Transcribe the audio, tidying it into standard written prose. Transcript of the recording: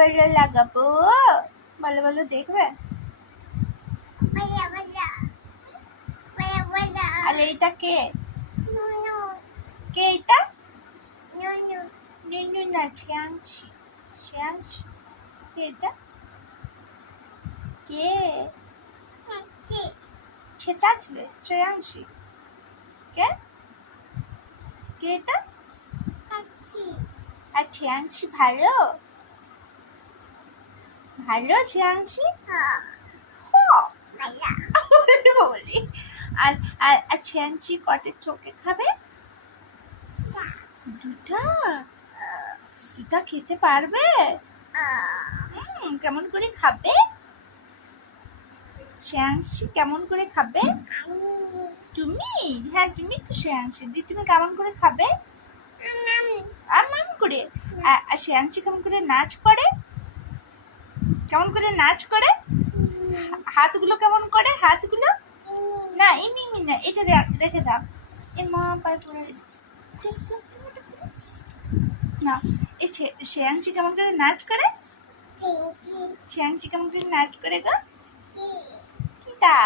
বলো লাগাবো, বলো বলো দেখবে। আর এইটা কে? কে এটা? নুনু না, শ্রেয়াংশী। শ্রেয়াংশী কে এটা? কে? ছেঁচা ছেলে শ্রেয়াংশী কে? কে এটা? আর শ্রেয়াংশী ভালো? ভালো শ্রেয়াংশী? বলি। আর আর আর শ্রেয়াংশী কটা চোখে খাবে? দুটা? দুটা খেতে পারবে? কেমন করে খাবে শ্রেয়াংশী? কেমন করে খাবে তুমি? হ্যাঁ তুমি তো শ্রেয়াংশী দি, তুমি কেমন করে খাবে? করে। আর শ্রেয়াংশী কেমন করে নাচ করে? কেমন করে নাচ করে? হাতগুলো কেমন করে? হাতগুলো না এমনি না, এটা রেখে দাও। এ মা পায়ে পড়ে না। এই শ্রেয়াংশী কেমন করে নাচ করে? শ্রেয়াংশী কেমন করে নাচ করে গো? কিটা